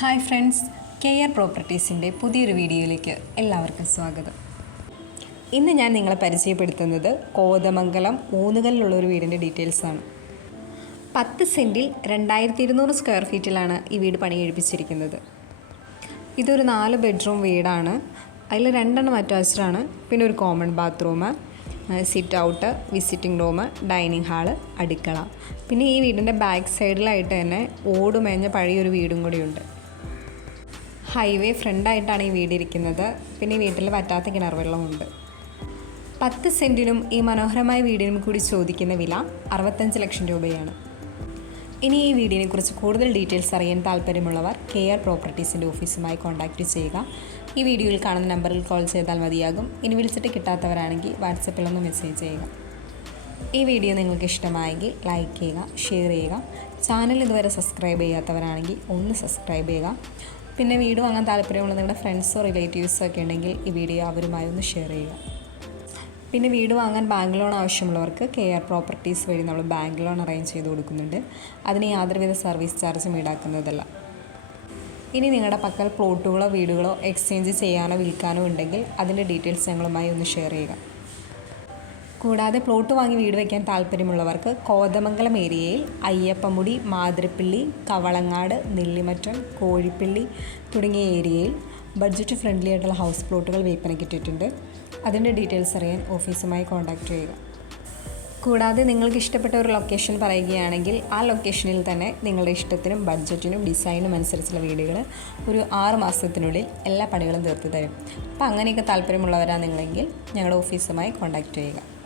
Hi friends K R പ്രോപ്പർട്ടീസിന്റെ പുതിയൊരു വീഡിയോയിലേക്ക് എല്ലാവർക്കും സ്വാഗതം. ഇന്ന് ഞാൻ നിങ്ങളെ പരിചയപ്പെടുത്തുന്നത് കോതമംഗലം ഊന്നുകല്ലിലുള്ള ഒരു വീടിന്റെ ഡീറ്റെയിൽസാണ് പത്ത് സെന്റിൽ രണ്ടായിരത്തി ഇരുന്നൂറ് സ്ക്വയർ ഫീറ്റിലാണ് ഈ വീട് പണി കഴിപ്പിച്ചിരിക്കുന്നത് ഇതൊരു നാല് ബെഡ്റൂം വീടാണ്. അതിൽ രണ്ടെണ്ണം അറ്റാച്ച്ഡാണ് പിന്നെ ഒരു common bathroom sit out visiting room dining hall അടുക്കള. പിന്നെ ഈ വീടിന്റെ ബാക്ക് സൈഡിലായിട്ട് തന്നെ ഓടുമേഞ്ഞ പഴയൊരു വീടും കൂടിയുണ്ട്. ഹൈവേ ഫ്രണ്ടായിട്ടാണ് ഈ വീട് ഇരിക്കുന്നത് പിന്നെ വീട്ടിൽ വറ്റാത്ത കിണർ വെള്ളമുണ്ട് പത്ത് സെന്റിനും ഈ മനോഹരമായ വീടിനും കൂടി ചോദിക്കുന്ന വില അറുപത്തഞ്ച് ലക്ഷം രൂപയാണ്. ഇനി ഈ വീടിനെ കുറിച്ച് കൂടുതൽ ഡീറ്റെയിൽസ് അറിയാൻ താല്പര്യമുള്ളവർ കെ ആർ പ്രോപ്പർട്ടീസിന്റെ ഓഫീസുമായി കോൺടാക്റ്റ് ചെയ്യുക. ഈ വീഡിയോയിൽ കാണുന്ന നമ്പറിൽ കോൾ ചെയ്താൽ മതിയാകും. ഇനി വിളിച്ചിട്ട് കിട്ടാത്തവരാണെങ്കിൽ വാട്സപ്പിൽ ഒന്ന് മെസ്സേജ് ചെയ്യുക. ഈ വീഡിയോ നിങ്ങൾക്ക് ഇഷ്ടമായെങ്കിൽ ലൈക്ക് ചെയ്യുക ഷെയർ ചെയ്യുക. ചാനൽ ഇതുവരെ സബ്സ്ക്രൈബ് ചെയ്യാത്തവരാണെങ്കിൽ ഒന്ന് സബ്സ്ക്രൈബ് ചെയ്യുക. പിന്നെ വീട് വാങ്ങാൻ താല്പര്യമുള്ള നിങ്ങളുടെ ഫ്രണ്ട്സോ റിലേറ്റീവ്സോ ഒക്കെ ഉണ്ടെങ്കിൽ ഈ വീഡിയോ അവരുമായി ഒന്ന് ഷെയർ ചെയ്യുക. പിന്നെ വീട് വാങ്ങാൻ ബാങ്ക് ലോൺ ആവശ്യമുള്ളവർക്ക് കെ ആർ പ്രോപ്പർട്ടീസ് വഴി നമ്മൾ ബാങ്ക് ലോൺ അറേഞ്ച് ചെയ്ത് കൊടുക്കുന്നുണ്ട്. അതിന് യാതൊരുവിധ സർവീസ് ചാർജും ഈടാക്കുന്നതല്ല. ഇനി നിങ്ങളുടെ പക്കൽ പ്ലോട്ടുകളോ വീടുകളോ എക്സ്ചേഞ്ച് ചെയ്യാനോ വിൽക്കാനോ ഉണ്ടെങ്കിൽ അതിന്റെ ഡീറ്റെയിൽസ് ഞങ്ങളുമായി ഒന്ന് ഷെയർ ചെയ്യുക. കൂടാതെ പ്ലോട്ട് വാങ്ങി വീട് വയ്ക്കാൻ താല്പര്യമുള്ളവർക്ക് കോതമംഗലം ഏരിയയിൽ അയ്യപ്പമുടി മാതൃപ്പിള്ളി കവളങ്ങാട് നെല്ലിമറ്റം കോഴിപ്പിള്ളി തുടങ്ങിയ ഏരിയയിൽ ബഡ്ജറ്റ് ഫ്രണ്ട്ലി ആയിട്ടുള്ള ഹൗസ് പ്ലോട്ടുകൾ വിൽപ്പനയ്ക്ക് അതിന്റെ ഡീറ്റെയിൽസ് അറിയാൻ ഓഫീസുമായി കോൺടാക്റ്റ് ചെയ്യുക. കൂടാതെ നിങ്ങൾക്ക് ഇഷ്ടപ്പെട്ട ഒരു ലൊക്കേഷൻ പറയുകയാണെങ്കിൽ ആ ലൊക്കേഷനിൽ തന്നെ നിങ്ങളുടെ ഇഷ്ടത്തിനും ബഡ്ജറ്റിനും ഡിസൈനും അനുസരിച്ചുള്ള വീടുകൾ ഒരു ആറ് മാസത്തിനുള്ളിൽ എല്ലാ പണികളും തീർത്ത് തരും. അപ്പോൾ അങ്ങനെയൊക്കെ താല്പര്യമുള്ളവരാണെന്നുണ്ടെങ്കിൽ ഞങ്ങളുടെ ഓഫീസുമായി കോൺടാക്റ്റ് ചെയ്യുക.